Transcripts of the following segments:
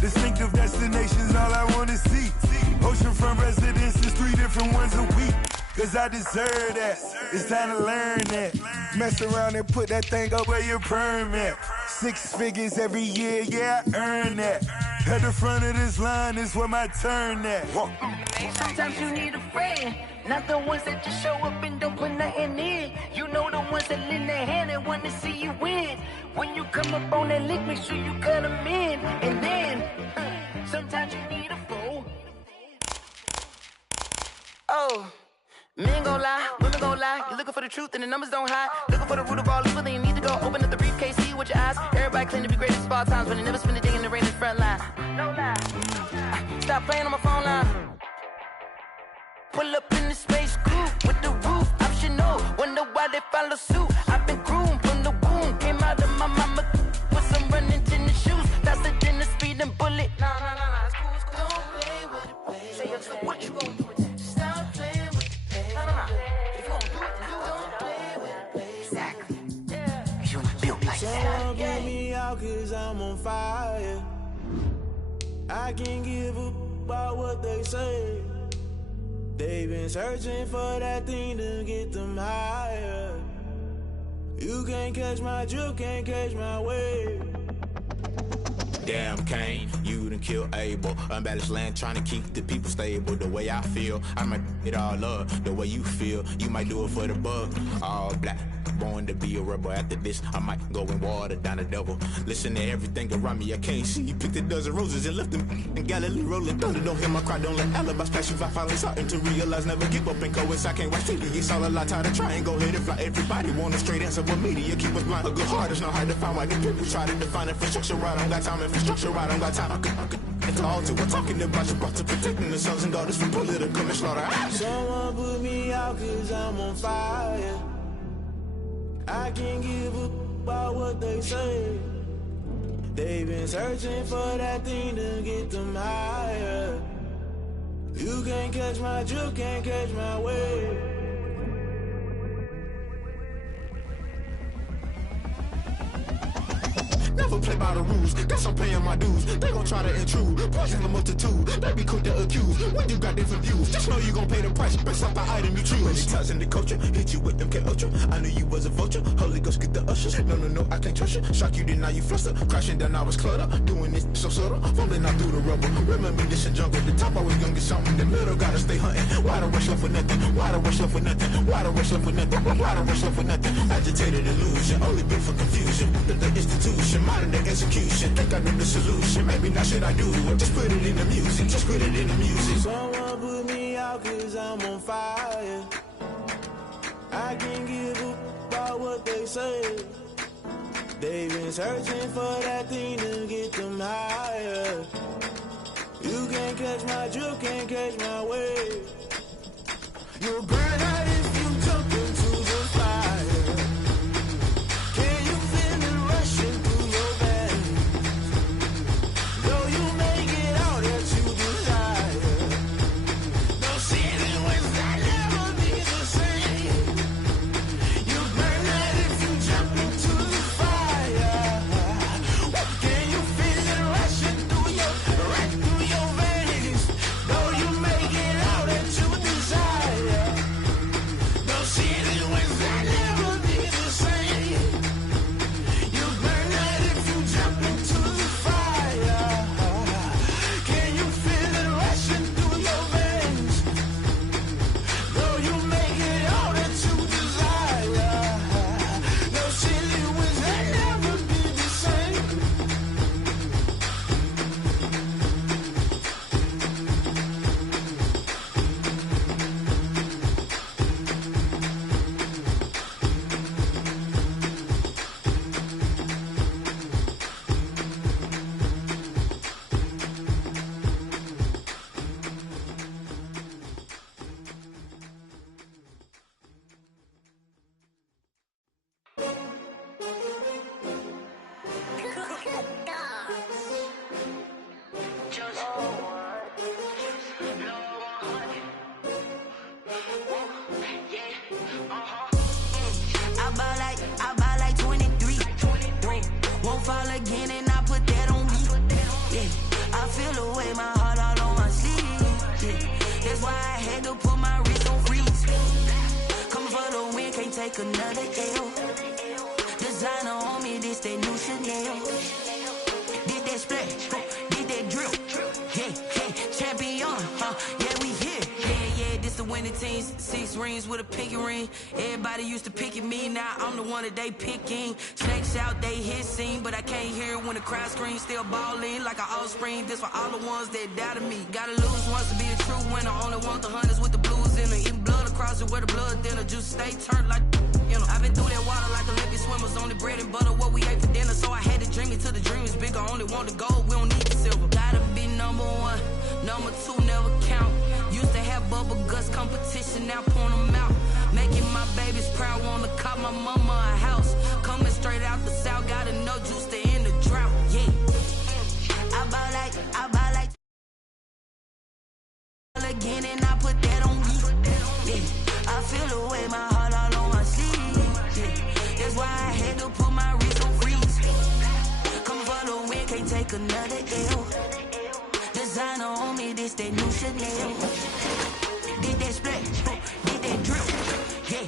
Distinctive destinations, all I wanna see. Oceanfront residences, 3 different ones a week. Cause I deserve that, it's time to learn that. Mess around and put that thing up where your permit. 6 figures every year, yeah, I earn that. At the front of this line is where my turn at. Sometimes you need a friend, not the ones that just show up and don't put nothing in. You know the ones that lend their hand and want to see you win. When you come up on that lick, make sure you cut them in. And then, sometimes you need a foe. Oh. Men gon' lie, women gon' lie. You looking for the truth and the numbers don't hide. Looking for the root of all evil, then you need to go open up the briefcase, see with your eyes. Everybody claim to be greatest of all times, but they never spend a day in the rain in the front line. No lie. Stop playing on my phone line. Pull up in the space coupe with the roof optional. Wonder why they follow suit. I've been groomed from the womb. Came out of my mama with some running tennis shoes. Faster than the speeding bullet. Nah, it's cool, it's cool. Don't play with it, baby. Say so what you gon' do with it? Stop playing with it. If you gon' do it, then don't play with it, baby. Exactly. Yeah. You built like that. Someone put me out 'cause I'm on fire. I can't give up about what they say. They've been searching for that thing to get them higher. You can't catch my drift, can't catch my wave. Damn Kane, you done killed Abel. Unbalanced land trying to keep the people stable. The way I feel, I might it all up. The way you feel, you might do it for the buck. All black, born to be a rebel. After this, I might go and water down the devil. Listen to everything around me, I can't see. You picked a dozen roses and left them in Galilee rolling thunder. Don't hear my cry, don't let alibis pass you. I finally starting to realize, never give up and coincide. Can't watch TV, it's all a lot. Tired of trying, go ahead and fly. Everybody want a straight answer, but media keep us blind. A good heart is not hard to find. Why the people try to define infrastructure right? I don't got time, infrastructure right, I don't got time. I could it's all to. We're talking about you brought to protecting the sons and daughters from political and slaughter. Someone put me out 'cause I'm on fire. I can't give up about what they say. They've been searching for that thing to get them higher. You can't catch my drift, can't catch my wave. Never play by the rules, guess I'm paying my dues. They gon' try to intrude, poison the multitude. They be quick to accuse when you got different views. Just know you gon' pay the price based off the item you choose. Many times in the culture, hit you with them K Ultra. I knew you was a vulture, Holy Ghost get the ushers. No, I can't trust you. Shock you, then now you fluster. Crashing down, I was cluttered. Doing this so subtle, falling out through the rubble. Remember this in jungle, the top I was young and something. The middle gotta stay hunting. Why the rush left for nothing? Why the rush left for nothing? Why the rush left for nothing? Why the rush left for nothing? Agitated illusion, only built for confusion. The institution, modern day execution. Think I know the solution. Maybe not should I do it? Just put it in the music. Just put it in the music. Someone put me out 'cause I'm on fire. I can't give up about what they say. They've been searching for that thing to get them higher. You can't catch my drift, can't catch my wave. You'll burn out if you jump into the fire. Can you feel it rushing through your veins? Though you make it all that you desire. No ceiling was that never be the same. You burn out if you jump into the fire. Can you feel it rushing through your veins? Though you make it all that you desire. No ceiling was that never be the same. You burn out if you jump into the fire. Can you feel it rushing through your veins? Though you make it all that you desire. No ceiling was that never be the same. I ball like 23. Won't fall again and I put that on me. Yeah. I feel the way, my heart all on my sleeve. Yeah. That's why I had to put my wrist on freeze. Coming for the win, can't take another L. Designer on me, this that new Chanel. Did that splash, did that drill. Yeah, champion, yeah, we here. Yeah, this the winning team. 6 rings with a pinky ring. Everybody used to pick at me, now I'm the one that they picking. Snakes out, they hit scene, but I can't hear it when the crowd screams. Still balling like an offspring. This for all the ones that doubted me. Gotta lose once to be a true winner. Only want the hunters with the blues in it. Eating blood across it where the blood thinner. Juice stay turned like, you know. I've been through that water like Olympic swimmers. Only bread and butter, what we ate for dinner. So I had to dream it till the dream is bigger. Only want the gold, we don't need the silver. Gotta be number 1, number 2 never count. Used to have bubble guts competition, now point them out. Making my babies proud, wanna cop my mama a house. Coming straight out the south, gotta know juice to end the drought. Yeah, I buy like again, and I put that on me. Yeah, I feel the way, my heart all on my sleeve. Yeah, that's why I had to put my wrist on freeze. Coming for the win, can't take another L. Designer on me, this that new Chanel. Did that splash, did that drill. Yeah,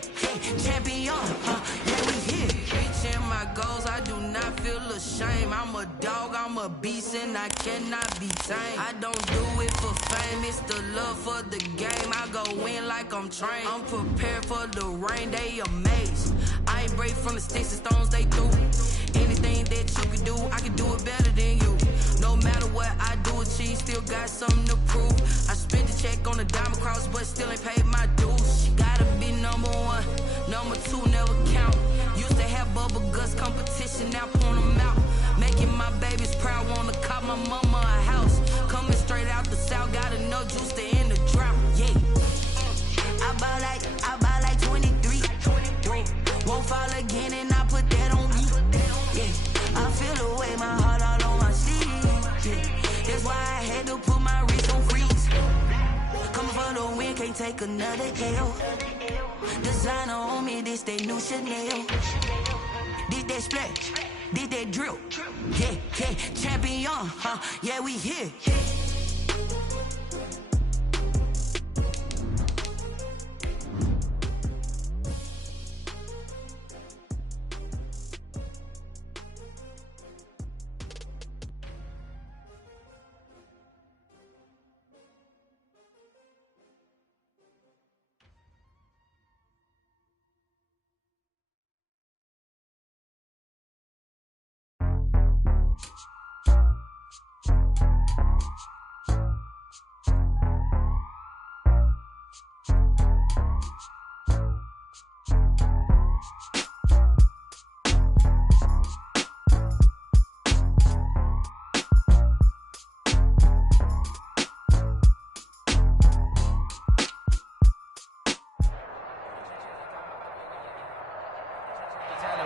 champion, yeah, we here. Reaching my goals, I do not feel ashamed. I'm a dog, I'm a beast, and I cannot be tamed. I don't do it for fame, it's the love for the game. I go in like I'm trained. I'm prepared for the rain, they amazed. I ain't break from the sticks and stones they threw. Anything that you can do, I can do it better than you. No matter what I do, achieve, still got something to prove. I spent the check on the diamond cross, but still ain't paid my dues. Gotta be number 1, number 2 never count. Used to have bubble guts competition, now point them out. Making my babies proud, wanna cop my mama a house. Coming straight out the south, gotta know juice to end the drought. Yeah, I buy like 23. Won't fall again, and I put that on me. Yeah, I feel the way, my heart all on my sleeve. Yeah, that's why I had to put my wrist on freeze. Coming for the win, can't take another L. Designer on me, this that new Chanel. Did that splash, did that drill. Yeah, champion, yeah, we here.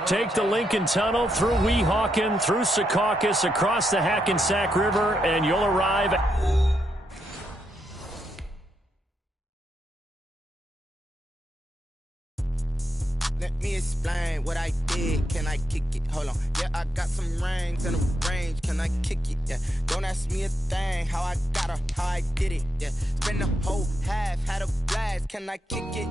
Take the Lincoln Tunnel through Weehawken, through Secaucus, across the Hackensack River, and you'll arrive. Let me explain what I did. Can I kick it? Hold on. Yeah, I got some rings and a range. Can I kick it? Yeah. Don't ask me a thing. How I got her, how I did it. Yeah. Spend the whole half, had a blast. Can I kick it?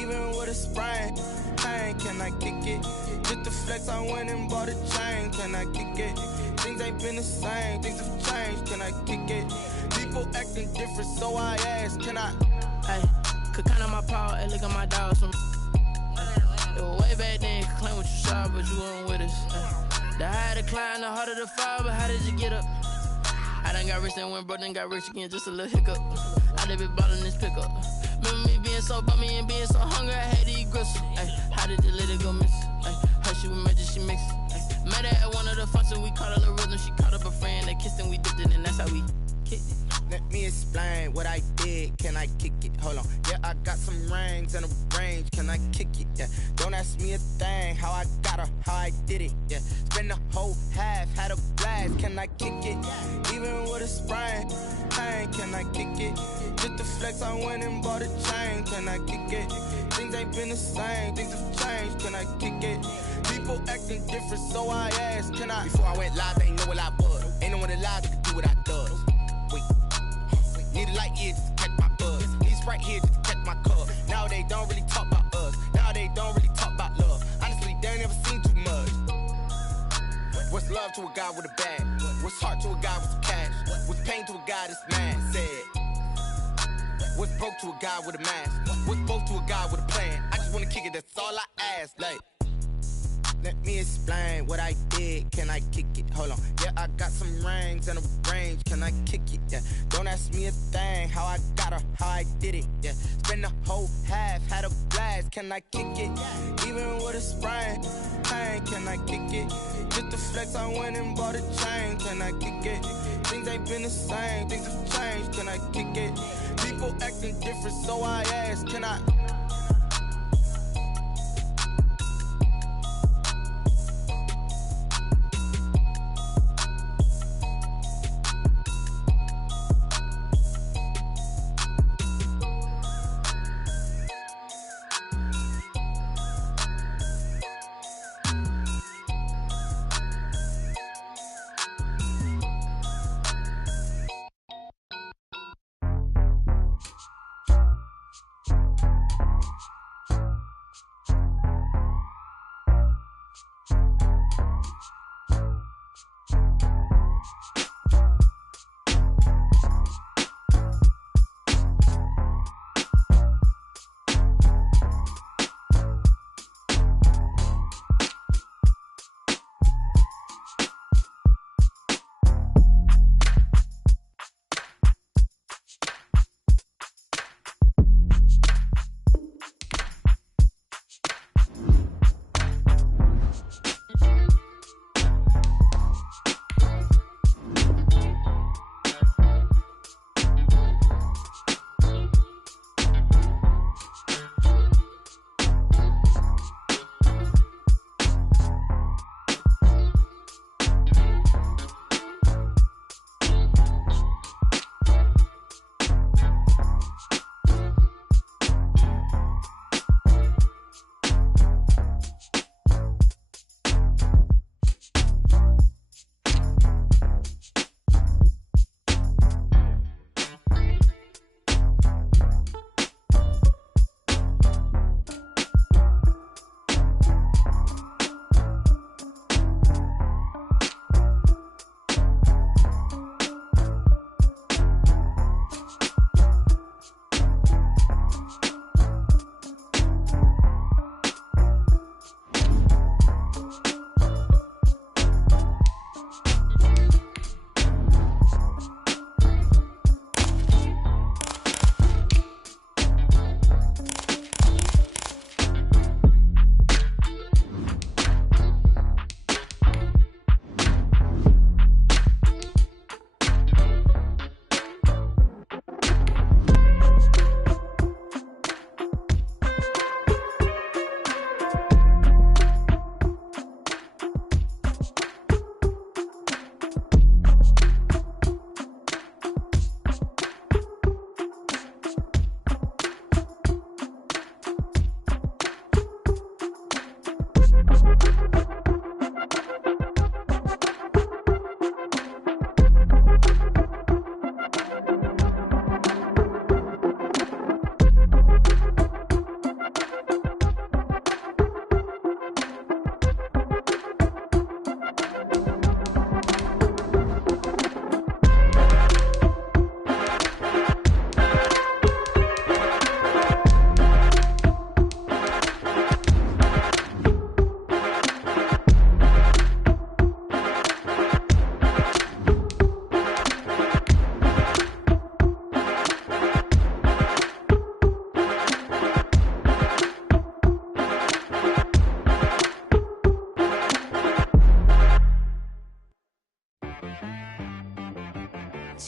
Even with a sprain, pain. Can I kick it? Just the flex, I went and bought a chain. Can I kick it? Things ain't been the same. Things have changed. Can I kick it? People acting different, so I ask. Can I? Hey, could count on my power and look at my dogs from. It was way back then, could claim what you saw, but you weren't with us. The higher the climb, the harder the fall, but how did you get up? I done got rich and went broke, then got rich again, just a little hiccup. I done been ballin' this pickup. Remember me being so bummy and being so hungry, I had to eat gristle. Ay, how did the lady go miss? Ay, her she was magic, she mixed. Ay, met her at one of the functions, we caught a little rhythm, she caught up a friend, they kissed and we dipped it, and that's how we kicked it. Let me explain what I did. Can I kick it? Hold on. Yeah, I got some rings and a range. Can I kick it? Yeah. Don't ask me a thing. How I got her, how I did it. Yeah. Spend the whole half, had a blast. Can I kick it? Even with a sprain, pain. Can I kick it? Just the flex, I went and bought a chain. Can I kick it? Things ain't been the same. Things have changed. Can I kick it? People acting different, so I asked. Can I? Before I went live, they ain't know what I was. Ain't no one alive that could do do what I does. Wait, need a light here just to catch my buzz. Need Sprite here just to catch my cup. Now they don't really talk about us. Now they don't really talk about love. Honestly, they ain't never seen too much. What's love to a guy with a bag? What's heart to a guy with some cash? What's pain to a guy that's mad? Said. What's broke to a guy with a mask? What's broke to a guy with a plan? I just wanna kick it, that's all I ask. Like, let me explain what I did. Can I kick it? Hold on. Yeah, I got some rings and a range. Can I kick it? Yeah. Don't ask me a thing. How I got her, how I did it. Yeah. Spend the whole half, had a blast. Can I kick it? Even with a sprain, pain. Can I kick it? Just the flex, I went and bought a chain. Can I kick it? Things ain't been the same. Things have changed. Can I kick it? People acting different, so I ask. Can I?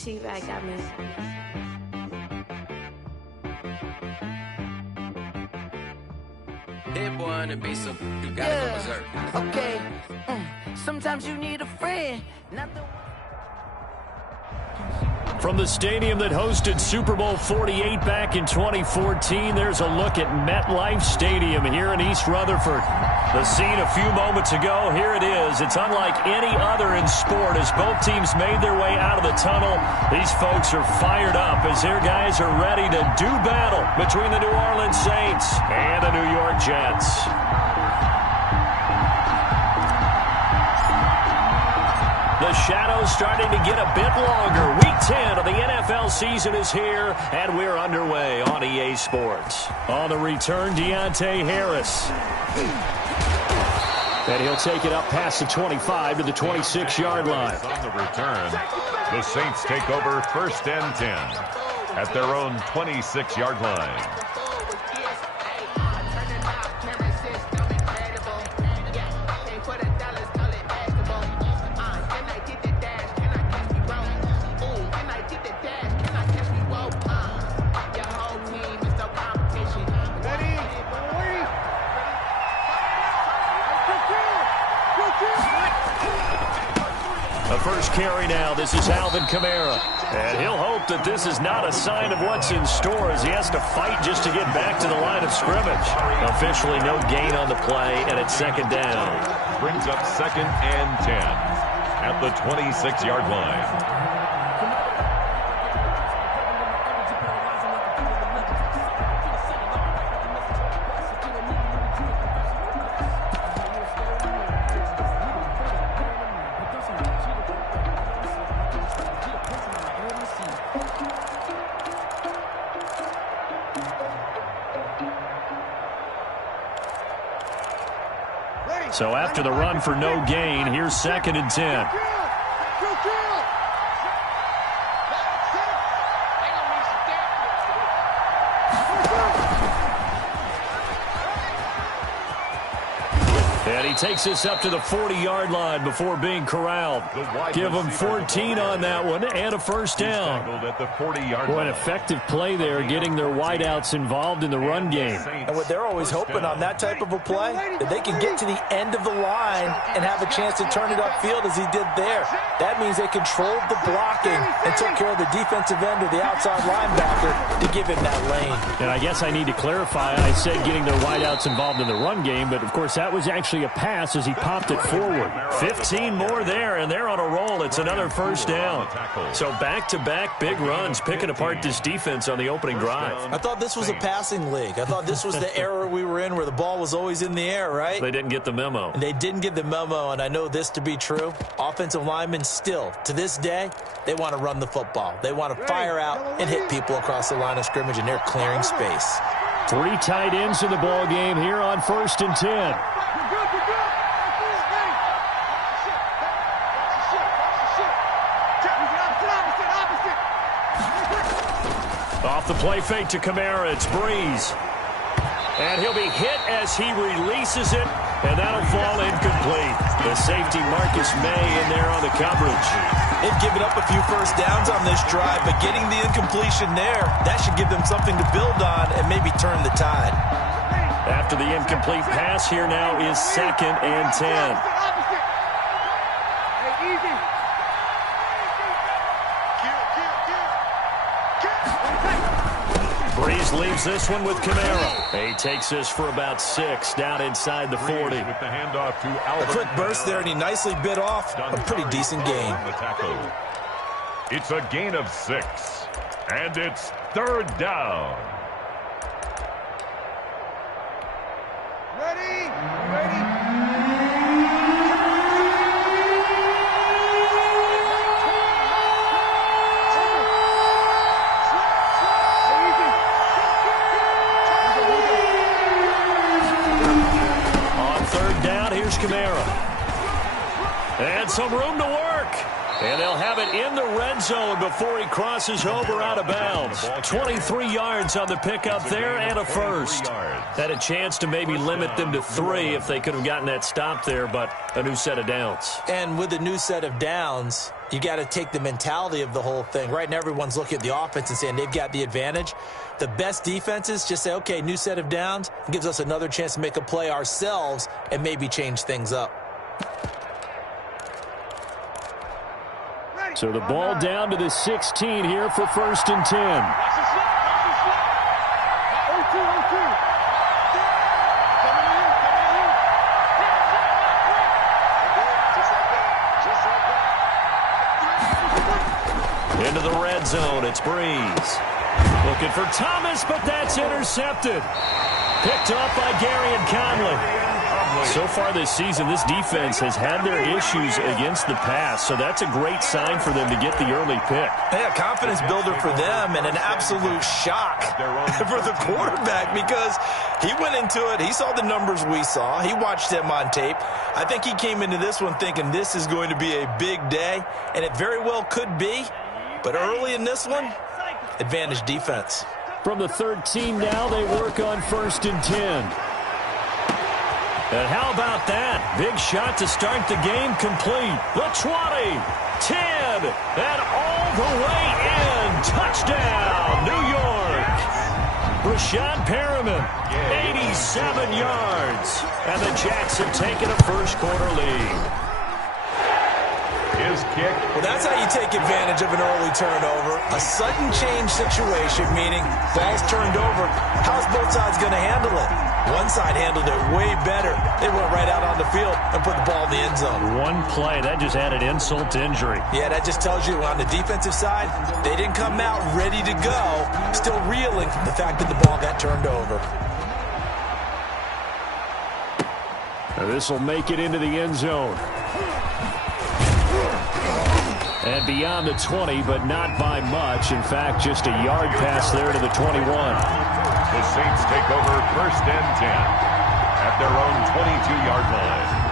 T-Rag got me. That boy on the beat, so you gotta go berserk. Okay. Sometimes you need a friend, not the one. From the stadium that hosted Super Bowl 48 back in 2014, there's a look at MetLife Stadium here in East Rutherford. The scene a few moments ago, here it is. It's unlike any other in sport as both teams made their way out of the tunnel. These folks are fired up as their guys are ready to do battle between the New Orleans Saints and the New York Jets. The shadow's starting to get a bit longer. Week 10 of the NFL season is here, and we're underway on EA Sports. On the return, Deontay Harris. And he'll take it up past the 25 to the 26-yard line. On the return, the Saints take over 1st and 10 at their own 26-yard line. First carry now. This is Alvin Kamara. And he'll hope that this is not a sign of what's in store as he has to fight just to get back to the line of scrimmage. Officially no gain on the play, and it's 2nd down. Brings up 2nd and 10 at the 26-yard line. So after the run for no gain, here's 2nd and 10. And he takes this up to the 40-yard line before being corralled. Give him 14 on that one and a 1st down. At the 40-yard line. An effective play there, getting their wideouts involved in the run game. And what they're always hoping on that type of a play, that they can get to the end of the line and have a chance to turn it upfield as he did there. That means they controlled the blocking and took care of the defensive end or the outside linebacker to give him that lane. And I guess I need to clarify, I said getting their wideouts involved in the run game, but of course that was actually a pass as he popped it forward. 15 more there, and they're on a roll. It's another 1st down. So back-to-back big runs, picking apart this defense on the opening drive. I thought this was a passing league. I thought this was the era we were in where the ball was always in the air, right? They didn't get the memo. And they didn't get the memo, and I know this to be true. Offensive linemen still, to this day, they want to run the football. They want to fire out and hit people across the line of scrimmage, and they're clearing space. 3 tight ends in the ball game here on 1st and 10. Off the play fake to Kamara, it's Breeze. And he'll be hit as he releases it, and that'll fall incomplete. The safety Marcus May in there on the coverage. They've given up a few 1st downs on this drive, but getting the incompletion there, that should give them something to build on and maybe turn the tide. After the incomplete pass, here now is 2nd and 10. Breeze leaves this one with Kamara. He takes this for about 6 down inside the 40. With the handoff to Alvin. A quick burst there, and he nicely bit off a pretty decent gain. It's a gain of 6, and it's 3rd down. Ready? Kamara. And some room to work. And they'll have it in the red zone before he crosses over out of bounds. 23 yards on the pickup there and a 1st. Had a chance to maybe limit them to 3 if they could have gotten that stop there, but a new set of downs. And with a new set of downs, you got to take the mentality of the whole thing. Right now, everyone's looking at the offense and saying they've got the advantage. The best defenses just say, okay, new set of downs. It gives us another chance to make a play ourselves and maybe change things up. Ready. So the ball down to the 16 here for 1st and 10. Into the red zone, it's Breeze. Looking for Thomas, but that's intercepted. Picked off by Gary and Conley. So far this season, this defense has had their issues against the pass, so that's a great sign for them to get the early pick. Yeah, confidence builder for them and an absolute shock for the quarterback because he went into it. He saw the numbers we saw. He watched them on tape. I think he came into this one thinking this is going to be a big day, and it very well could be. But early in this one, advantage defense. From the 13 now, they work on 1st and 10. And how about that? Big shot to start the game complete. The 20, 10, and all the way in. Touchdown, New York. Rashad Perriman, 87 yards. And the Jets have taken a first-quarter lead. His kick. Well, that's how you take advantage of an early turnover. A sudden change situation, meaning ball's turned over. How's both sides going to handle it? One side handled it way better. They went right out on the field and put the ball in the end zone. One play, that just added insult to injury. Yeah, that just tells you on the defensive side, they didn't come out ready to go, still reeling from the fact that the ball got turned over. Now this will make it into the end zone. And beyond the 20, but not by much. In fact, just a yard pass there to the 21. The Saints take over 1st and 10 at their own 22-yard line.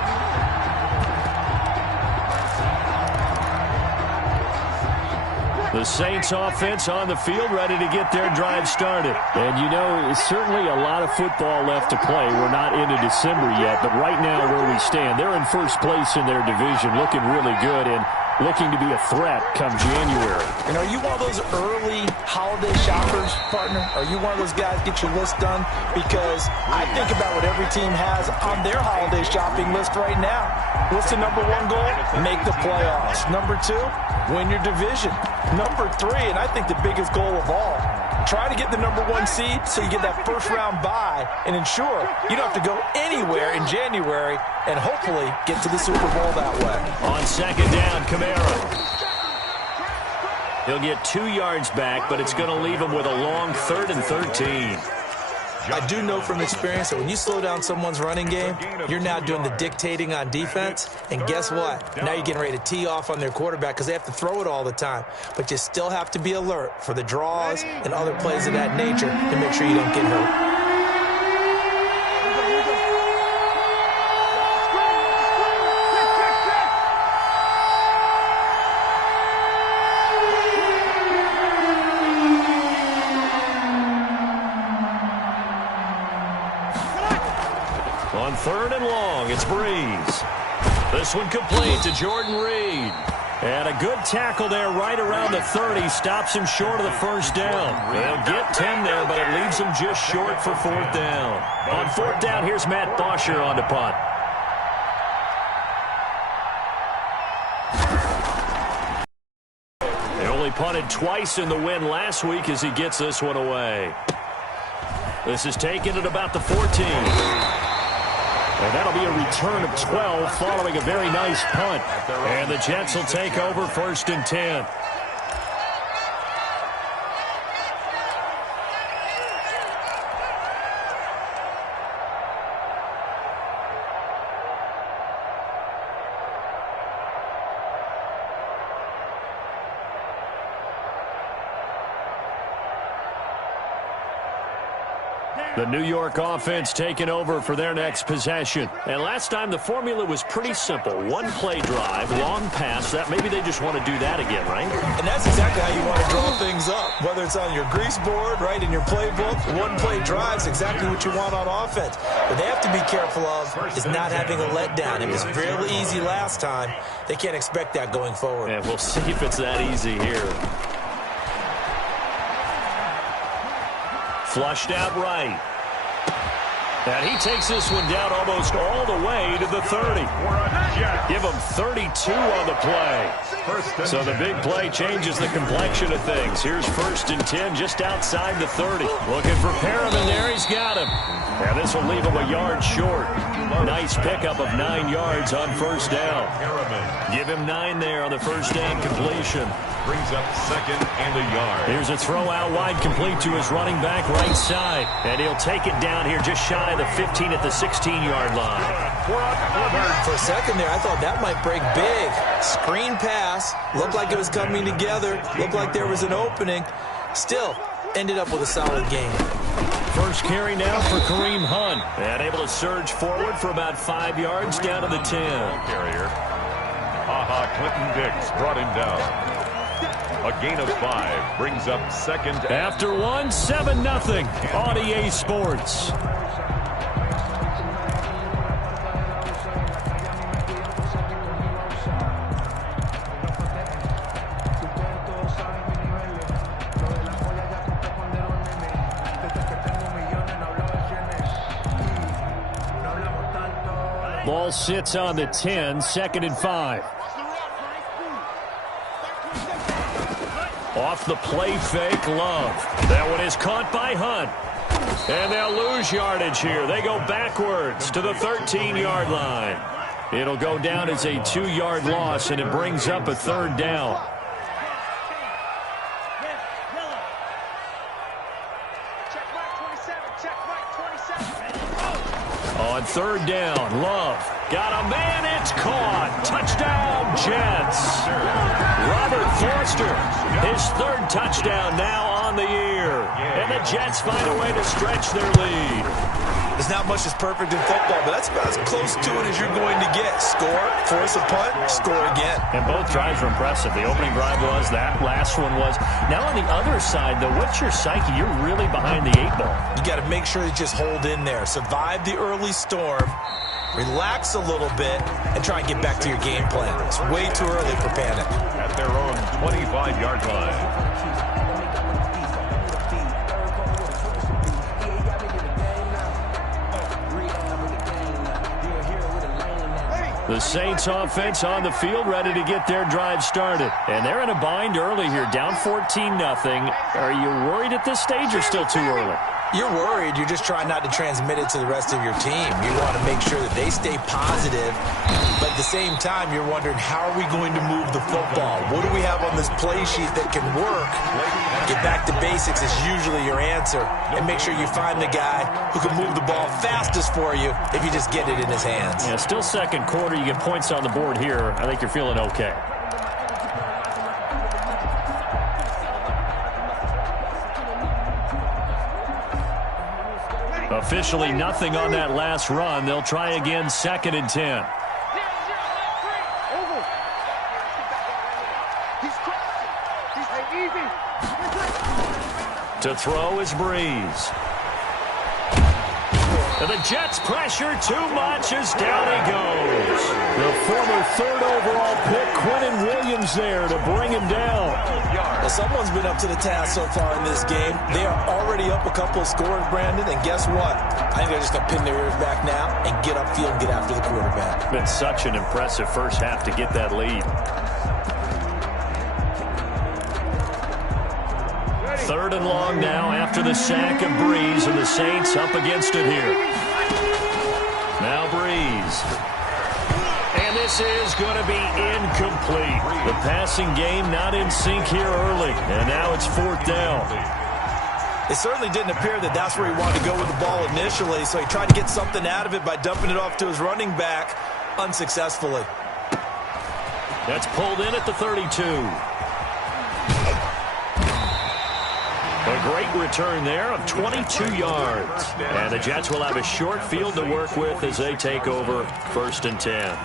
The Saints offense on the field, ready to get their drive started. And you know, it's certainly a lot of football left to play. We're not into December yet, but right now where we stand, they're in first place in their division, looking really good and looking to be a threat come January. And are you one of those early holiday shoppers, partner? Are you one of those guys get your list done? Because I think about what every team has on their holiday shopping list right now. What's the number one goal? Make the playoffs. Number two, win your division. Number three, and I think the biggest goal of all, try to get the number one seed so you get that first-round bye and ensure you don't have to go anywhere in January and hopefully get to the Super Bowl that way. On 2nd down, Kamara. He'll get 2 yards back, but it's going to leave him with a long 3rd and 13. I do know from experience that when you slow down someone's running game, you're now doing the dictating on defense. And guess what? Now you're getting ready to tee off on their quarterback because they have to throw it all the time. But you still have to be alert for the draws and other plays of that nature to make sure you don't get hurt. On 3rd and long, it's Breeze. This one complete to Jordan Reed. And a good tackle there right around the 30. Stops him short of the first down. They'll get 10 there, but it leaves him just short for 4th down. On 4th down, here's Matt Bosher on the punt. They only punted twice in the win last week as he gets this one away. This is taken at about the 14. And that'll be a return of 12 following a very nice punt. And the Jets will take over 1st and 10. The New York offense taking over for their next possession. And last time the formula was pretty simple. One play drive, long pass. That maybe they just want to do that again, right? And that's exactly how you want to draw things up. Whether it's on your grease board, right, in your playbook, one play drive is exactly what you want on offense. What they have to be careful of is not having a letdown. It was fairly easy last time. They can't expect that going forward. And we'll see if it's that easy here. Flushed out right. And he takes this one down almost all the way to the 30. Give him 32 on the play. So the big play changes the complexion of things. Here's 1st and 10 just outside the 30. Looking for Perriman there. He's got him. And this will leave him a yard short. Nice pickup of 9 yards on 1st down. Give him 9 there on the 1st down completion. Brings up 2nd and a yard. Here's a throw out wide complete to his running back right side. And he'll take it down here just shy of the 15 at the 16-yard line. For a second there, I thought that might break big. Screen pass. Looked like it was coming together. Looked like there was an opening. Still, ended up with a solid game. First carry now for Kareem Hunt. And able to surge forward for about 5 yards down to the 10. Carrier. Clinton Dix brought him down. A gain of 5 brings up 2nd. After 1, 7-0 on EA Sports. Ball sits on the 10, 2nd and 5. Off the play fake, Love. That one is caught by Hunt. And they'll lose yardage here. They go backwards to the 13-yard line. It'll go down as a 2-yard loss, and it brings up a 3rd down. On 3rd down, Love. Got a man, it's caught. Touchdown, Jets. Robert Foster, his 3rd touchdown now on the year. And the Jets find a way to stretch their lead. There's not much that's perfect in football, but that's about as close to it as you're going to get. Score, force a punt, score again. And both drives were impressive. The opening drive was, that last one was. Now on the other side, though, what's your psyche? You're really behind the 8 ball. You got to make sure you just hold in there. Survive the early storm. Relax a little bit and try and get back to your game plan. It's way too early for panic. At their own 25-yard line. The Saints offense on the field, ready to get their drive started. And they're in a bind early here, down 14-0. Are you worried at this stage or still too early? You're worried. You're just trying not to transmit it to the rest of your team. You want to make sure that they stay positive, but at the same time, you're wondering, how are we going to move the football? What do we have on this play sheet that can work? Get back to basics is usually your answer, and make sure you find the guy who can move the ball fastest for you if you just get it in his hands. Yeah, still 2nd quarter. You get points on the board here. I think you're feeling okay. Officially nothing on that last run. They'll try again, 2nd and 10. To throw is Breeze. And the Jets pressure too much as down he goes. The former 3rd overall pick, Quentin Williams, there to bring him down. Well, someone's been up to the task so far in this game. They are already up a couple of scores, Brandon, and guess what? I think they're just going to pin their ears back now and get upfield and get after the quarterback. Been such an impressive first half to get that lead. 3rd and long now after the sack of Breeze, and the Saints up against it here. Now Breeze. And this is going to be incomplete. The passing game not in sync here early, and now it's 4th down. It certainly didn't appear that that's where he wanted to go with the ball initially, so he tried to get something out of it by dumping it off to his running back unsuccessfully. That's pulled in at the 32. A great return there of 22 yards. And the Jets will have a short field to work with as they take over 1st and 10.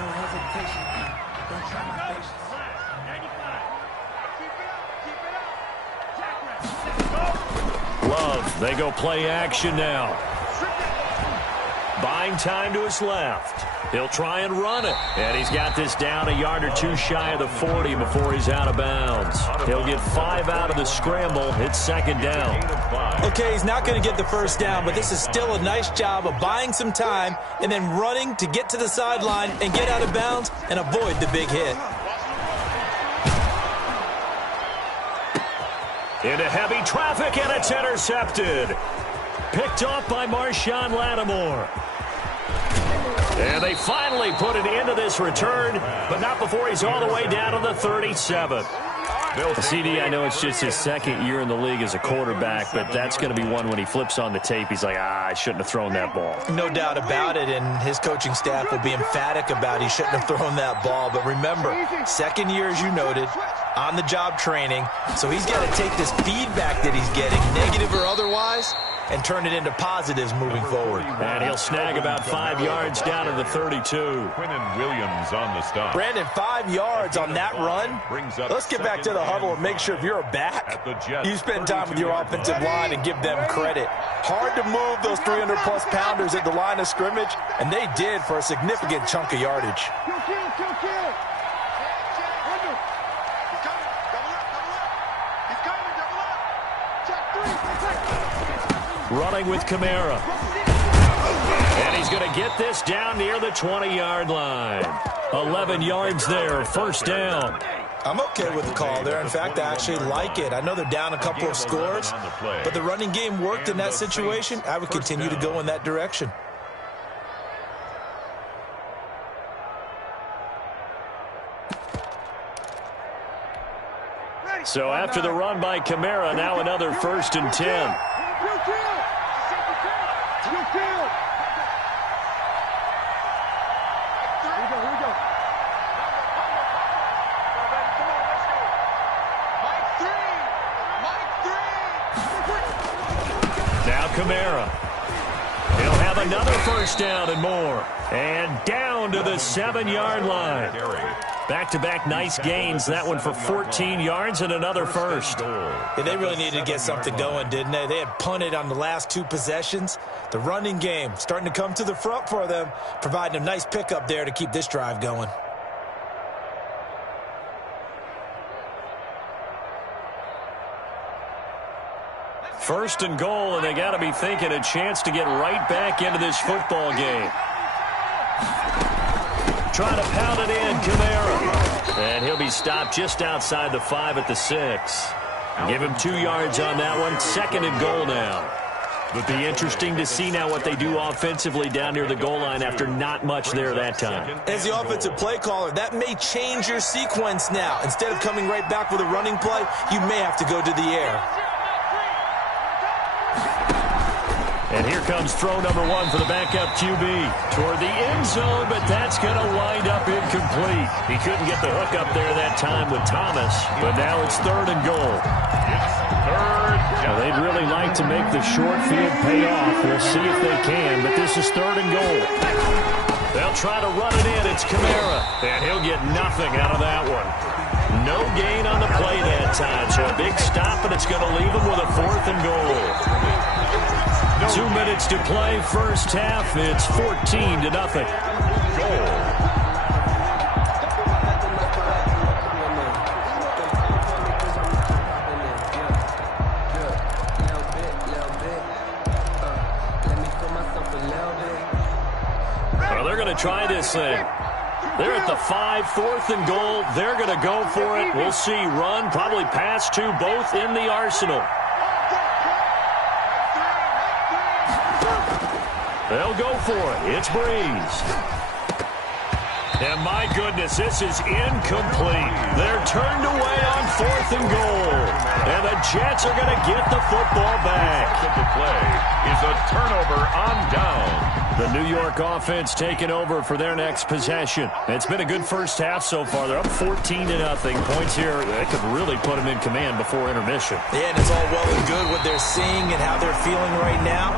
Love, they go play action now. Buying time to his left. He'll try and run it. And he's got this down a yard or two shy of the 40 before he's out of bounds. He'll get 5 out of the scramble. It's second down. Okay, he's not going to get the first down, but this is still a nice job of buying some time and then running to get to the sideline and get out of bounds and avoid the big hit. Into heavy traffic, and it's intercepted. Picked off by Marshawn Lattimore. And they finally put an end to this return, but not before he's all the way down to the 37. CD, I know it's just his second year in the league as a quarterback, but that's going to be one when he flips on the tape. He's like, I shouldn't have thrown that ball. No doubt about it, and his coaching staff will be emphatic about he shouldn't have thrown that ball. But remember, second year, as you noted, on-the-job training, so he's got to take this feedback that he's getting, negative or otherwise, and turn it into positives moving forward. And he'll snag about 5 yards down to the 32. Quinnen Williams on the stop. Brandon, 5 yards on that run. Let's get back to the huddle and make sure if you're a back, you spend time with your offensive line and give them credit. Hard to move those 300-plus pounders at the line of scrimmage, and they did for a significant chunk of yardage. Running with Kamara. And he's going to get this down near the 20-yard line. 11 yards there, first down. I'm okay with the call there. In fact, I actually like it. I know they're down a couple of scores, but the running game worked in that situation. I would continue to go in that direction. So after the run by Kamara, now another 1st and 10. Now Kamara. He'll have another first down and more. And down to the 7-yard line. Back-to-back nice gains. That one for 14 yards and another first. Yeah, they really needed to get something going, didn't they? They had punted on the last 2 possessions. The running game starting to come to the front for them, providing a nice pickup there to keep this drive going. First and goal, and they got to be thinking a chance to get right back into this football game. Trying to pound it in, Kamara. And he'll be stopped just outside the 5 at the 6. Give him 2 yards on that one. 2nd and goal now. It'll be interesting to see now what they do offensively down near the goal line after not much there that time. As the offensive play caller, that may change your sequence now. Instead of coming right back with a running play, you may have to go to the air. And here comes throw number 1 for the backup QB toward the end zone, but that's going to wind up incomplete. He couldn't get the hook up there that time with Thomas, but now it's 3rd and goal. It's 3rd down. Well, they'd really like to make the short field pay off. We'll see if they can, but this is 3rd and goal. They'll try to run it in. It's Kamara, and he'll get nothing out of that one. No gain on the play that time, so a big stop, and it's going to leave him with a 4th and goal. 2 minutes to play, first half. It's 14-0. Goal. Well, they're going to try this thing. They're at the 5, 4th and goal. They're going to go for it. We'll see. Run, probably pass to both in the arsenal. They'll go for it. It's Breeze. And my goodness, this is incomplete. They're turned away on 4th and goal. And the Jets are going to get the football back. The play is a turnover on down. The New York offense taking over for their next possession. It's been a good first half so far. They're up 14-0. Points here that could really put them in command before intermission. Yeah, and it's all well and good what they're seeing and how they're feeling right now.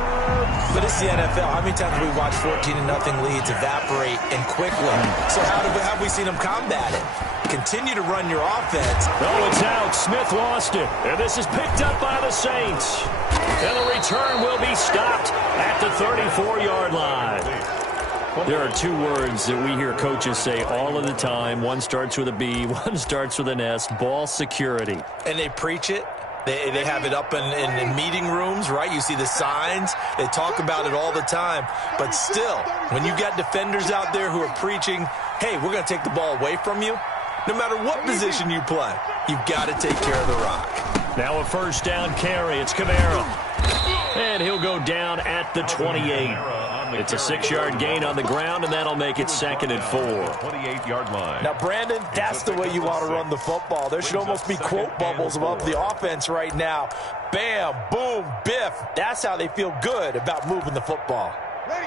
But it's the NFL. How many times have we watched 14-0 leads evaporate and quickly? So how have we seen them combat it? Continue to run your offense. Oh, it's out. Smith lost it. And this is picked up by the Saints. And the return will be stopped at the 34-yard line. There are two words that we hear coaches say all of the time. One starts with a B, one starts with an S, ball security. And they preach it. They have it up in meeting rooms, right? You see the signs. They talk about it all the time. But still, when you've got defenders out there who are preaching, hey, we're going to take the ball away from you, no matter what position you play, you've got to take care of the rock. Now a first down carry. It's Kamara. And he'll go down at the 28. It's a 6-yard gain on the ground, and that'll make it 2nd and 4. 28-yard line. Now, Brandon, that's the way you want to run the football. There should almost be quote bubbles above the offense right now. Bam, boom, biff. That's how they feel good about moving the football.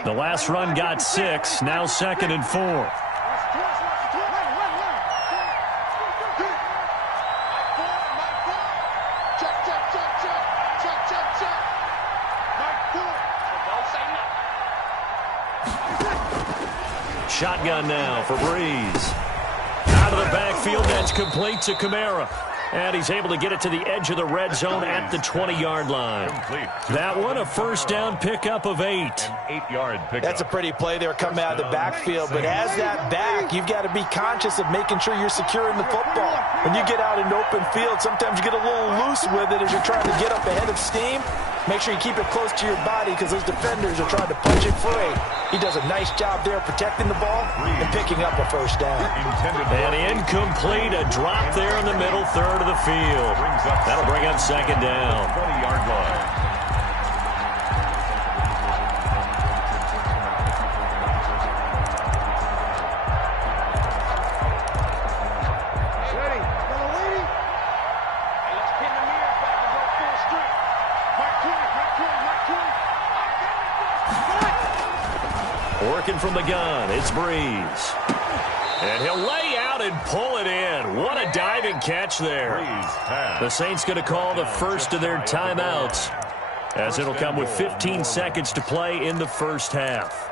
The last run got 6. Now 2nd and 4. Shotgun now for Breeze. Out of the backfield, that's complete to Kamara. And he's able to get it to the edge of the red zone at the 20-yard line. That one, a first down pickup of 8. An 8-yard pickup. That's a pretty play there coming out of the backfield. But as that back, you've got to be conscious of making sure you're securing the football. When you get out in open field, sometimes you get a little loose with it as you're trying to get up ahead of steam. Make sure you keep it close to your body because those defenders are trying to punch it free. He does a nice job there protecting the ball and picking up a first down. And incomplete, a drop there in the middle third of the field. That'll bring up 2nd down. 20-yard line. Working from the gun, it's Breeze. And he'll lay out and pull it in. What a diving catch there. The Saints going to call the first of their timeouts, as it'll come with 15 seconds to play in the first half.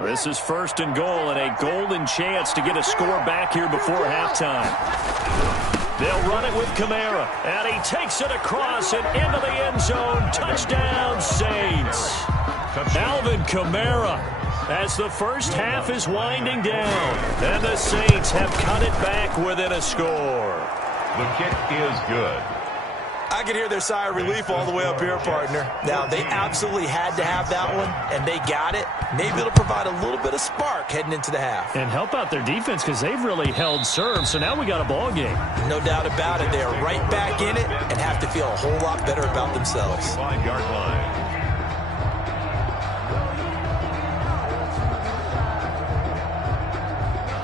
This is 1st and goal and a golden chance to get a score back here before halftime. They'll run it with Kamara, and he takes it across and into the end zone. Touchdown, Saints. Alvin Kamara, as the first half is winding down, and the Saints have cut it back within a score. The kick is good. I can hear their sigh of relief all the way up here, partner. Now, they absolutely had to have that one, and they got it. Maybe it'll provide a little bit of spark heading into the half. And help out their defense because they've really held serve, so now we got a ball game. No doubt about it. They are right back in it and have to feel a whole lot better about themselves. 5-yard line.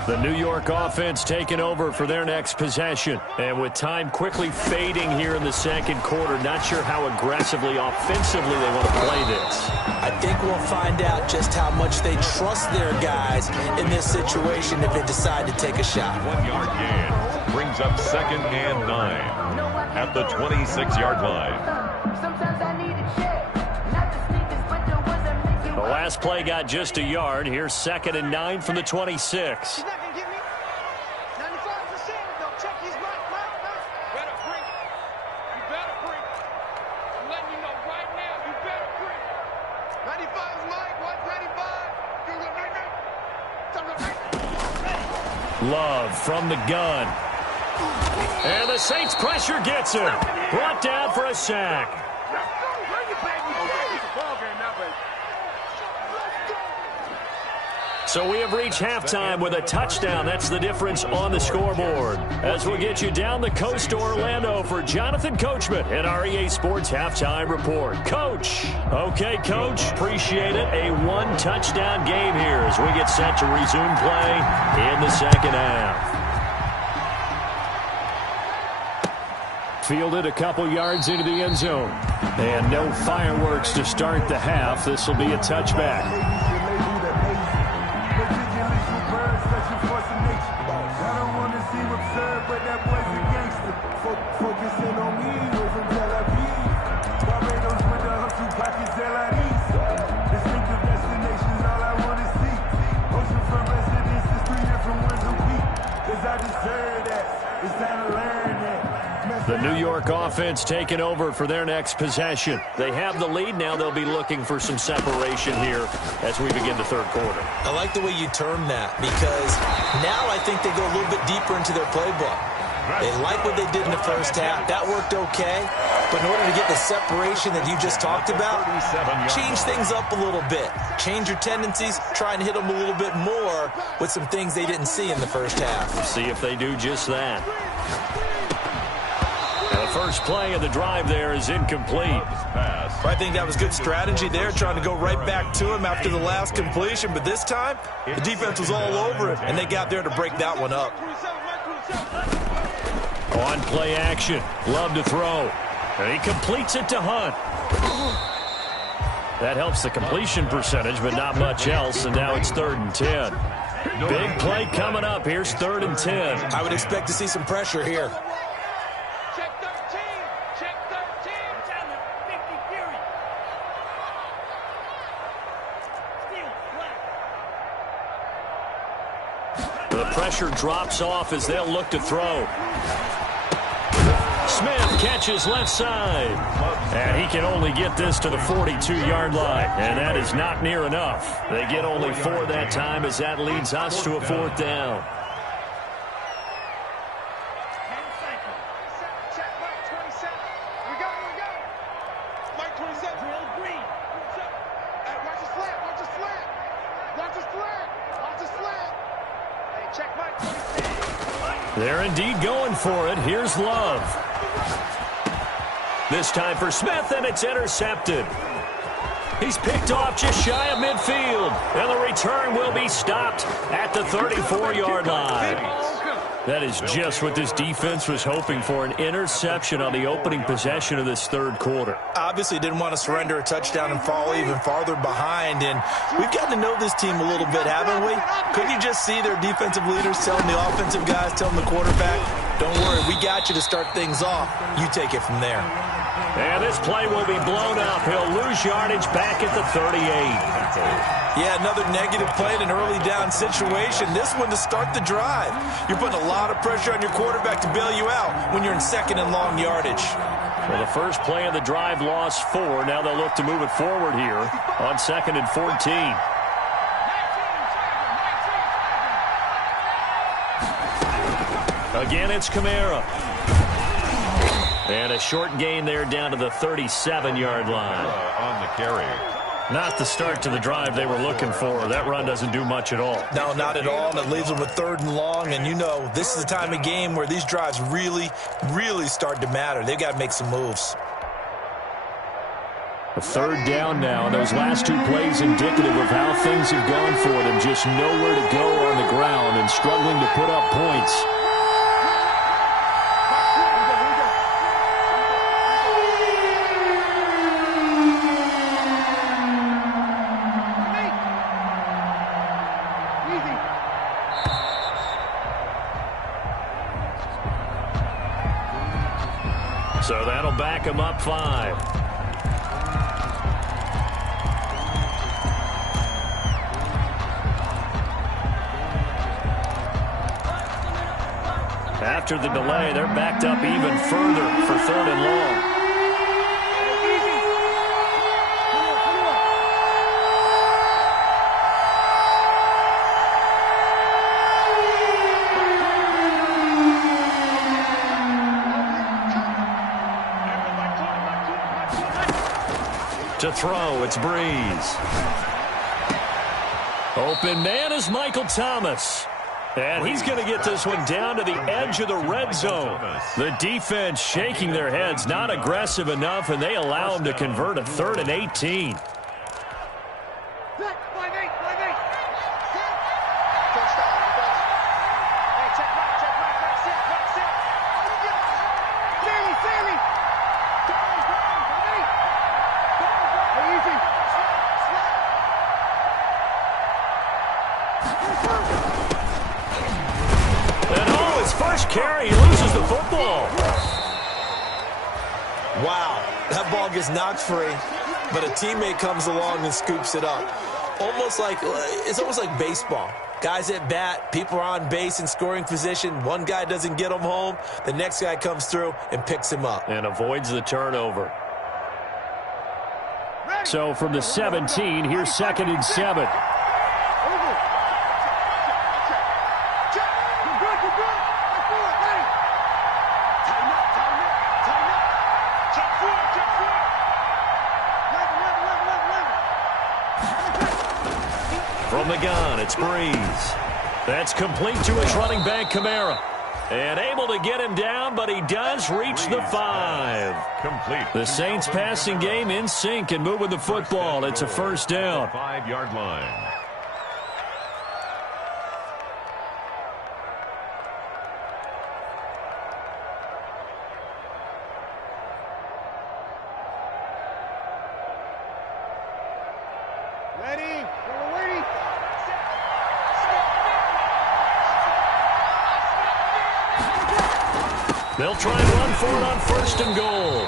The New York offense taking over for their next possession. And with time quickly fading here in the second quarter, not sure how aggressively, offensively they want to play this. I think we'll find out just how much they trust their guys in this situation if they decide to take a shot. 1-yard gain brings up 2nd and 9 at the 26-yard line. Sometimes I need a check, not the sneakers, but the ones that make it. The last play got just a yard. Here's 2nd and 9 from the 26. Love from the gun. And the Saints pressure gets him. Brought down for a sack. So we have reached halftime with a touchdown. That's the difference on the scoreboard. As we'll get you down the coast to Orlando for Jonathan Coachman at our EA Sports Halftime Report. Coach. Okay, Coach. Appreciate it. A one-touchdown game here as we get set to resume play in the second half. Fielded a couple yards into the end zone. And no fireworks to start the half. This will be a touchback. The New York offense taking over for their next possession. They have the lead. Now they'll be looking for some separation here as we begin the third quarter. I like the way you term that, because now I think they go a little bit deeper into their playbook. They like what they did in the first half. That worked okay. But in order to get the separation that you just talked about, change things up a little bit. Change your tendencies. Try and hit them a little bit more with some things they didn't see in the first half. See if they do just that. The first play of the drive there is incomplete. I think that was good strategy there, trying to go right back to him after the last completion. But this time, the defense was all over it, and they got there to break that one up. On play action. Love to throw. And he completes it to Hunt. That helps the completion percentage, but not much else. And now it's 3rd and 10. Big play coming up. Here's 3rd and 10. I would expect to see some pressure here. The pressure drops off as they'll look to throw. Smith catches left side. And he can only get this to the 42-yard line. And that is not near enough. They get only 4 that time as that leads us to a 4th down. They're indeed going for it. Here's Love. This time for Smith, and it's intercepted. He's picked off just shy of midfield, and the return will be stopped at the 34-yard line. That is just what this defense was hoping for, an interception on the opening possession of this third quarter. Obviously didn't want to surrender a touchdown and fall even farther behind, and we've gotten to know this team a little bit, haven't we? Couldn't you just see their defensive leaders telling the offensive guys, telling the quarterback, don't worry, we got you to start things off. You take it from there. And this play will be blown up. He'll lose yardage back at the 38. Yeah, another negative play in an early down situation. This one to start the drive. You're putting a lot of pressure on your quarterback to bail you out when you're in 2nd and long yardage. Well, the first play of the drive lost 4. Now they'll look to move it forward here on 2nd and 14. Again, it's Kamara. And a short gain there down to the 37-yard line. On the carry. Not the start to the drive they were looking for. That run doesn't do much at all. No, not at all. And it leaves them with 3rd and long. And you know, this is the time of game where these drives really, really start to matter. They've got to make some moves. A 3rd down now. And those last 2 plays indicative of how things have gone for them. Just nowhere to go on the ground and struggling to put up points. So that'll back him up 5. After the delay, they're backed up even further for 3rd and long. To throw, it's Breeze. Open man is Michael Thomas. And he's going to get this one down to the edge of the red zone. The defense shaking their heads, not aggressive enough, and they allow him to convert a 3rd and 18. Carry, he loses the football. Wow, that ball gets knocked free, but a teammate comes along and scoops it up. It's almost like baseball. Guys at bat, people are on base in scoring position. One guy doesn't get him home. The next guy comes through and picks him up. And avoids the turnover. So from the 17, here's 2nd and 7. From the gun, it's Breeze. That's complete to his running back, Kamara. And able to get him down, but he does reach the 5. Complete. The Saints passing game in sync and moving the football. It's a first down. 5-yard line. They'll try and run for it on 1st and goal.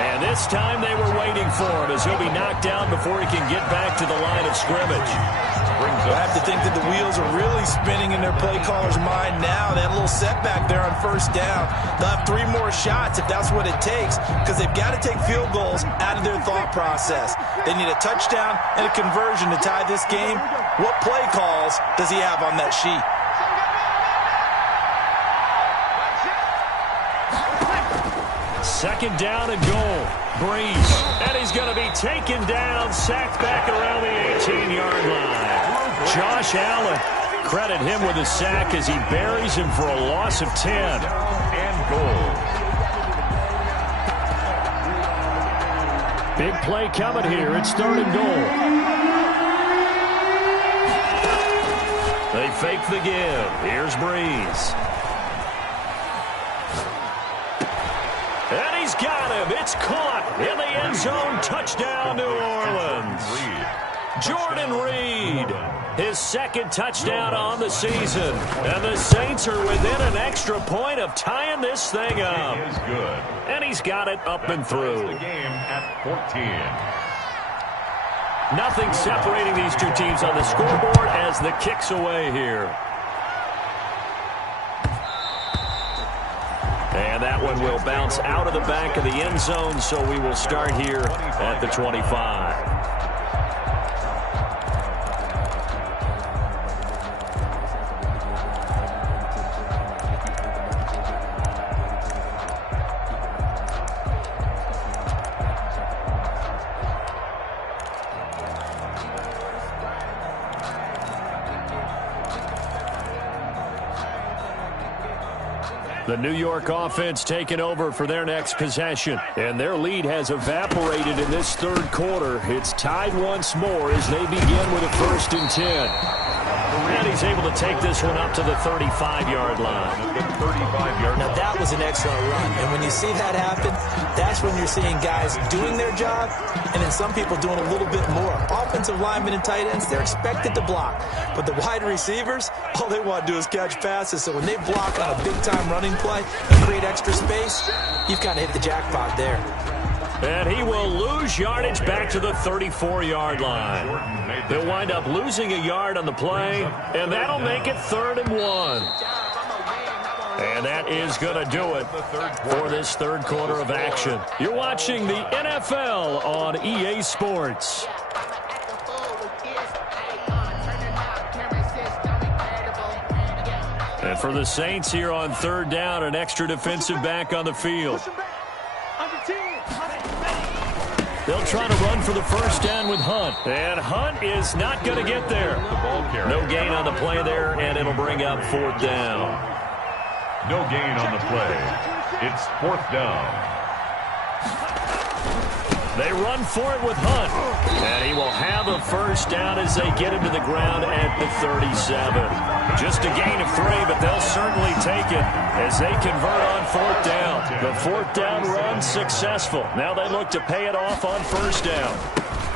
And this time they were waiting for him as he'll be knocked down before he can get back to the line of scrimmage. I have to think that the wheels are really spinning in their play caller's mind now. They had a little setback there on 1st down. They'll have 3 more shots if that's what it takes, because they've got to take field goals out of their thought process. They need a touchdown and a conversion to tie this game. What play calls does he have on that sheet? Second down and goal. Breeze. And he's going to be taken down, sacked back around the 18-yard line. Josh Allen, credit him with a sack as he buries him for a loss of 10. And goal. Big play coming here. It's 3rd and goal. They fake the give. Here's Breeze. And he's got him. It's caught in the end zone. Touchdown, New Orleans. Jordan Reed, his 2nd touchdown on the season. And the Saints are within an extra point of tying this thing up. Is good. And he's got it up and through. The game at 14. Nothing separating these two teams on the scoreboard as the kick's away here. And that one will bounce out of the back of the end zone, so we will start here at the 25. The New York offense taking over for their next possession. And their lead has evaporated in this 3rd quarter. It's tied once more as they begin with a 1st and 10. And he's able to take this one up to the 35-yard line. Now, that was an excellent run. And when you see that happen, that's when you're seeing guys doing their job and then some people doing a little bit more. Offensive linemen and tight ends, they're expected to block. But the wide receivers, all they want to do is catch passes. So when they block on a big-time running play and create extra space, you've kind of hit the jackpot there. And he will lose yardage back to the 34-yard line. They'll wind up losing a yard on the play, and that'll make it 3rd and 1. And that is going to do it for this 3rd quarter of action. You're watching the NFL on EA Sports. And for the Saints here on 3rd down, an extra defensive back on the field. They'll try to run for the 1st down with Hunt. And Hunt is not going to get there. No gain on the play there, and it'll bring up 4th down. No gain on the play. It's 4th down. They run for it with Hunt. And he will have a 1st down as they get him to the ground at the 37. Just a gain of 3, but they'll certainly take it as they convert on 4th down. The 4th down run successful. Now they look to pay it off on 1st down.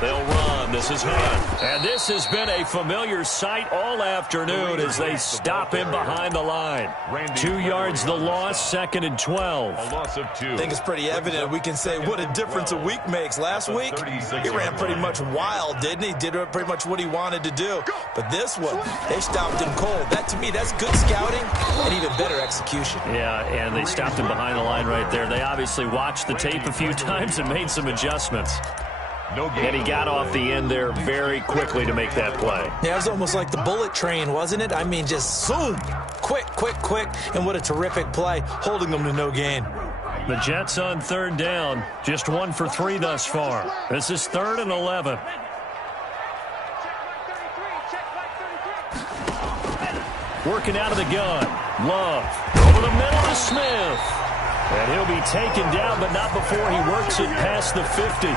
They'll run. This is Hunt. And this has been a familiar sight all afternoon as they stop him behind the line. 2 yards the loss, 2nd and 12. A loss of 2. I think it's pretty evident. We can say what a difference a week makes. Last week, he ran pretty much wild, didn't he? Did pretty much what he wanted to do. But this one, they stopped him cold. That, to me, that's good scouting and even better execution. Yeah, and they stopped him behind the line right there. They obviously watched the tape a few times and made some adjustments. And he got off the end there very quickly to make that play. Yeah, it was almost like the bullet train, wasn't it? I mean, just zoom. Quick, quick, quick. And what a terrific play, holding them to no gain. The Jets on 3rd down. Just 1 for 3 thus far. This is 3rd and 11. Working out of the gun. Love. Over the middle to Smith. And he'll be taken down, but not before he works it past the 50.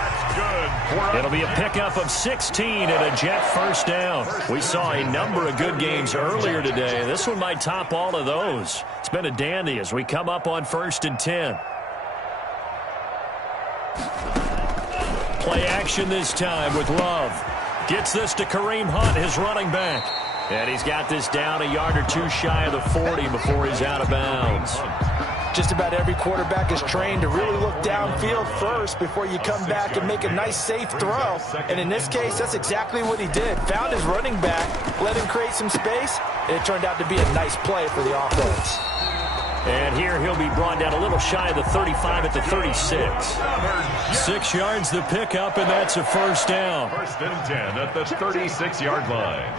It'll be a pickup of 16 and a Jet first down. We saw a number of good games earlier today. This one might top all of those. It's been a dandy as we come up on 1st and 10. Play action this time with Love. Gets this to Kareem Hunt, his running back. And he's got this down a yard or 2 shy of the 40 before he's out of bounds. Just about every quarterback is trained to really look downfield first before you come back and make a nice, safe throw. And in this case, that's exactly what he did. Found his running back, let him create some space, and it turned out to be a nice play for the offense. And here he'll be brought down a little shy of the 35 at the 36. 6 yards the pickup, and that's a first down. 1st and 10 at the 36-yard line.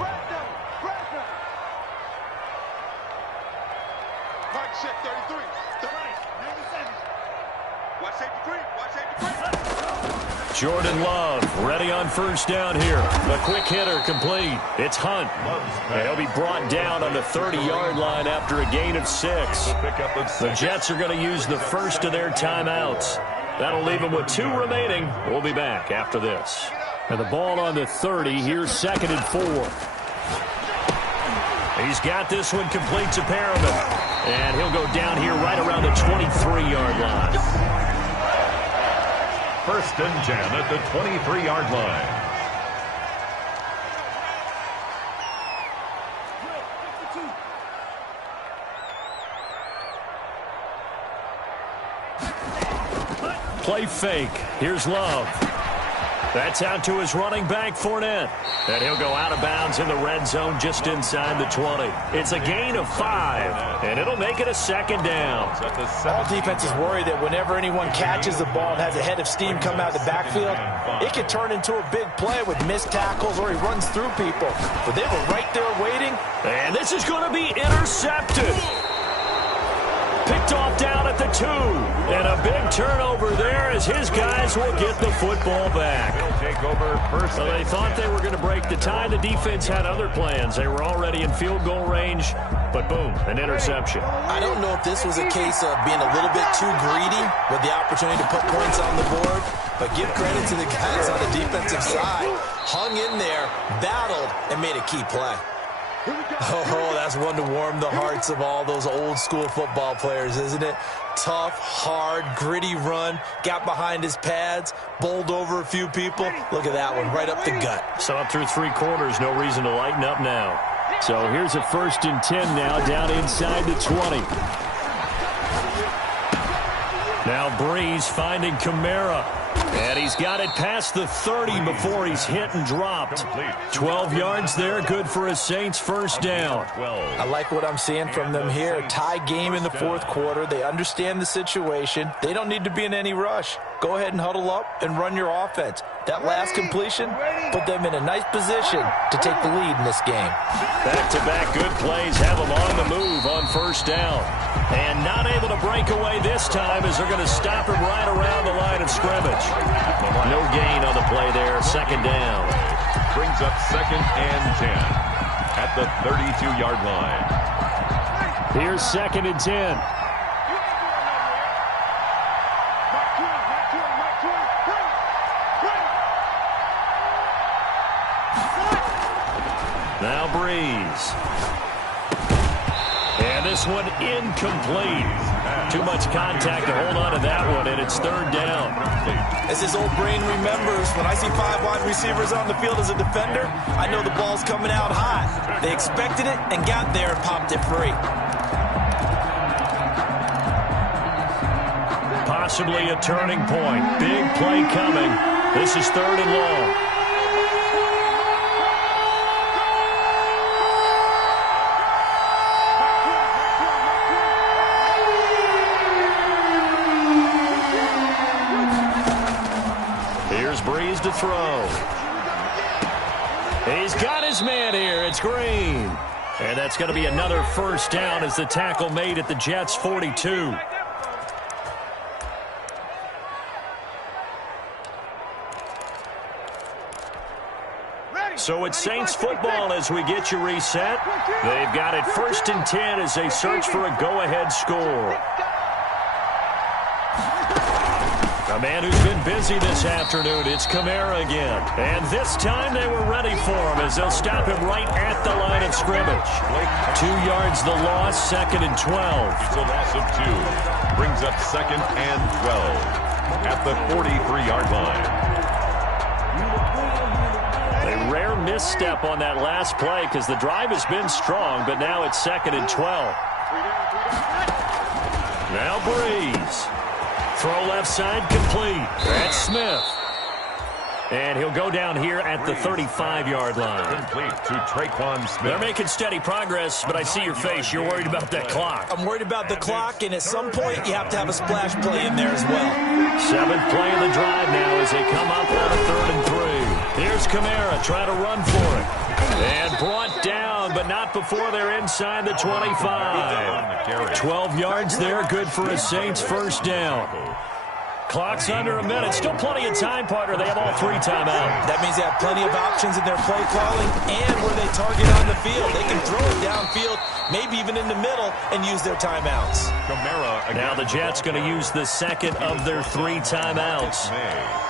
Jordan Love ready on 1st down here. A quick hitter complete. It's Hunt. And he'll be brought down on the 30-yard line after a gain of 6. The Jets are going to use the first of their timeouts. That'll leave them with 2 remaining. We'll be back after this. And the ball on the 30. Here's 2nd and 4. He's got this one complete to Perriman. And he'll go down here right around the 23-yard line. 1st and 10 at the 23-yard line. Play fake. Here's Love. That's out to his running back, Fournette. And he'll go out of bounds in the red zone just inside the 20. It's a gain of 5, and it'll make it a 2nd down. All defenses worry that whenever anyone catches the ball and has a head of steam come out of the backfield, it could turn into a big play with missed tackles or he runs through people. But they were right there waiting. And this is going to be intercepted. Picked off down at the 2. And a big turnover there as his guys will get the football back. Take over first. So they thought they were going to break the tie. The defense had other plans. They were already in field goal range. But boom, an interception. I don't know if this was a case of being a little bit too greedy with the opportunity to put points on the board. But give credit to the guys on the defensive side. Hung in there, battled, and made a key play. Oh, that's one to warm the hearts of all those old school football players, isn't it? Tough, hard, gritty run, got behind his pads, bowled over a few people. Look at that one, right up the gut. So up through 3 quarters, no reason to lighten up now. So here's a 1st and 10 now, down inside the 20. Now Breeze finding Kamara. And he's got it past the 30 before he's hit and dropped. 12 yards there, good for a Saints first down. I like what I'm seeing from them here. Tie game in the 4th quarter. They understand the situation. They don't need to be in any rush. Go ahead and huddle up and run your offense. That last completion put them in a nice position to take the lead in this game. Back-to-back good plays have them on the move on 1st down. And not able to break away this time as they're going to stop him right around the line of scrimmage. No gain on the play there, 2nd down. Brings up 2nd and 10 at the 32-yard line. Here's 2nd and 10. Now Breeze. And this one incomplete. Too much contact to hold on to that one, and it's third down. As his old brain remembers, when I see 5 wide receivers on the field as a defender, I know the ball's coming out hot. They expected it and got there and popped it free. Possibly a turning point. Big play coming. This is third and long. Here's Breeze to throw. He's got his man here. It's Green. And that's going to be another first down as the tackle made at the Jets' 42. So it's Saints football as we get you reset. They've got it 1st and 10 as they search for a go-ahead score. A man who's been busy this afternoon, it's Kamara again. And this time they were ready for him as they'll stop him right at the line of scrimmage. 2 yards the loss, 2nd and 12. It's a loss of 2. Brings up 2nd and 12 at the 43-yard line. A rare misstep on that last play because the drive has been strong, but now it's 2nd and 12. Now Breeze. Throw left side complete. That's Smith. And he'll go down here at the 35-yard line. Complete to Traquan Smith. They're making steady progress, but I see your face. You're worried about that clock. I'm worried about the clock, and at some point you have to have a splash play in there as well. 7th play of the drive now as they come up on a 3rd and 3. Here's Kamara trying to run for it. And brought down, but not before they're inside the 25. 12 yards there, good for a Saints first down. Clock's under a minute. Still plenty of time, partner. They have all 3 timeouts. That means they have plenty of options in their play calling and where they target on the field. They can throw it downfield, maybe even in the middle, and use their timeouts. Now the Jets going to use the 2nd of their 3 timeouts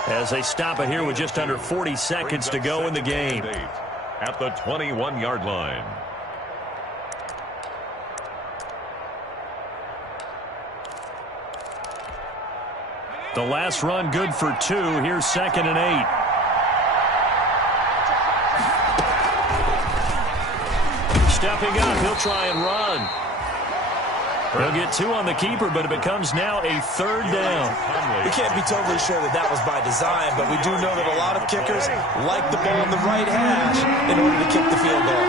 as they stop it here with just under 40 seconds to go in the game. At the 21-yard line. The last run good for 2. Here's 2nd and 8. Stepping up, he'll try and run. He'll get 2 on the keeper, but it becomes now a 3rd down. We can't be totally sure that that was by design, but we do know that a lot of kickers like the ball in the right hash in order to kick the field goal.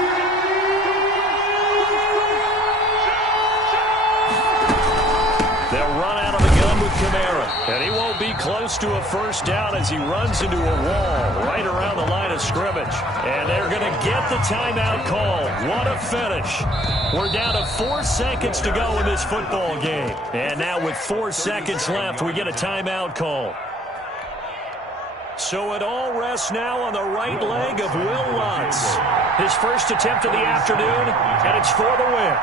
They'll run out of the gun with Kamara, and he won't be close to a first down as he runs into a wall right around the line of scrimmage. And they're going to get the timeout call. What a finish. We're down to 4 seconds to go in this football game. And now with 4 seconds left, we get a timeout call. So it all rests now on the right leg of Will Lutz. His first attempt of the afternoon, and it's for the win.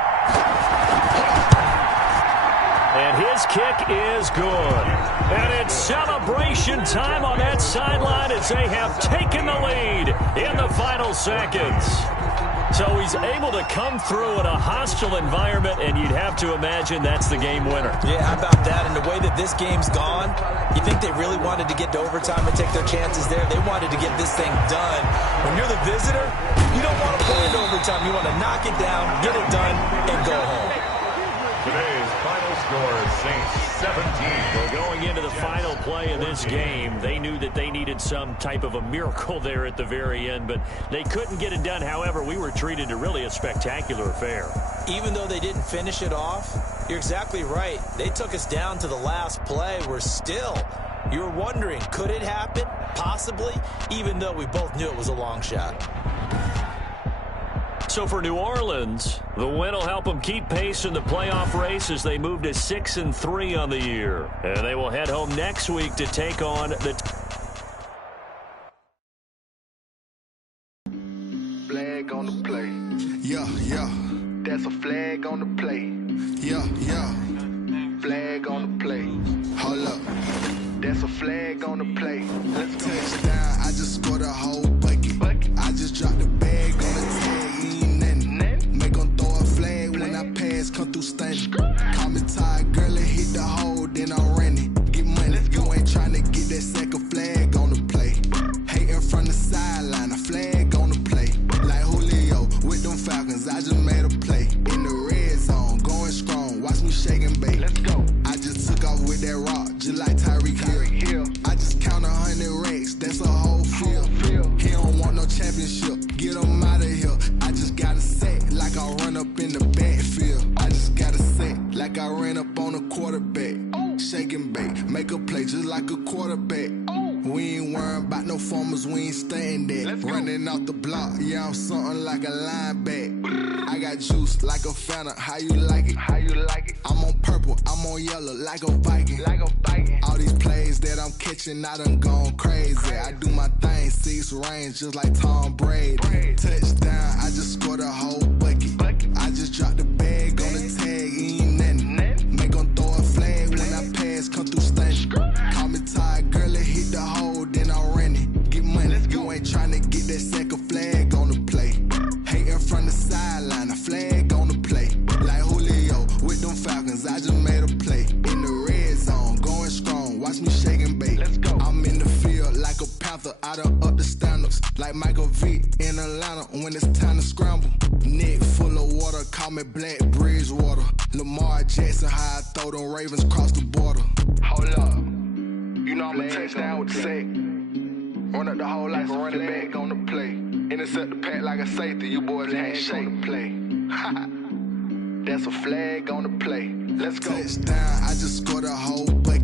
And his kick is good. And it's celebration time on that sideline as they have taken the lead in the final seconds. So he's able to come through in a hostile environment, and you'd have to imagine that's the game winner. Yeah, how about that? And the way that this game's gone, you think they really wanted to get to overtime and take their chances there? They wanted to get this thing done. When you're the visitor, you don't want to play in overtime. You want to knock it down, get it done, and go home. Today's final score is Saints 17. Well, going into the final play of this game, they knew that they needed some type of a miracle there at the very end, but they couldn't get it done. However, we were treated to really a spectacular affair. Even though they didn't finish it off, you're exactly right. They took us down to the last play. We're still, you're wondering, could it happen? Possibly, even though we both knew it was a long shot. So for New Orleans, the win will help them keep pace in the playoff race as they move to 6-3 on the year. And they will head home next week to take on the... Flag on the play. Yeah, yeah. That's a flag on the play. Yeah, yeah. Flag on the play. Hold up. That's a flag on the play. Touchdown, I just scored a whole bucket. I just dropped the bag on the tag. Make them throw a flag when I pass, come through stunning. Call me tired, girl, and hit rock, just like Tyreek Hill. I just count 100 racks, that's a whole field. He don't want no championship, get him out of here. I just got a set, like I run up in the backfield. I just got a set, like I ran up on a quarterback. Shake and bake, make a play just like a quarterback. We ain't worrying about no formers, we ain't staying there. Running off the block, yeah, I'm something like a linebacker. I got juice like a Fanta, how you like it? How you like it? I'm on purple, I'm on yellow, like a Viking. Like a Viking. All these plays that I'm catching, I done gone crazy. I do my thing, 6 range, just like Tom Brady. Touchdown, I just scored a whole bucket. I just dropped the bag on the tag, ain't nothing. Make 'em throw a flag when I pass, come through stunning. Call me tired, girl, it hit the hole, then I ran it. Get money, you ain't tryna get that second flag on the play. Hating from the sideline, a flag on the play. Like Julio with them Falcons, I just made a play. In the red zone, going strong, watch me shake and bake. Let's go. I'm in the field like a Panther, I done up the standards. Like Michael Vick in Atlanta when it's time to scramble. Neck full of water, call me Black Bridgewater. Lamar Jackson, how I throw them Ravens cross the border. Hold up. You know I'm a touchdown with the sack. Run up the whole like a running back on the play. Intercept the pack like a safety, you boys ain't shake the play. That's a flag on the play. Let's go. Touchdown, I just scored a whole bucket.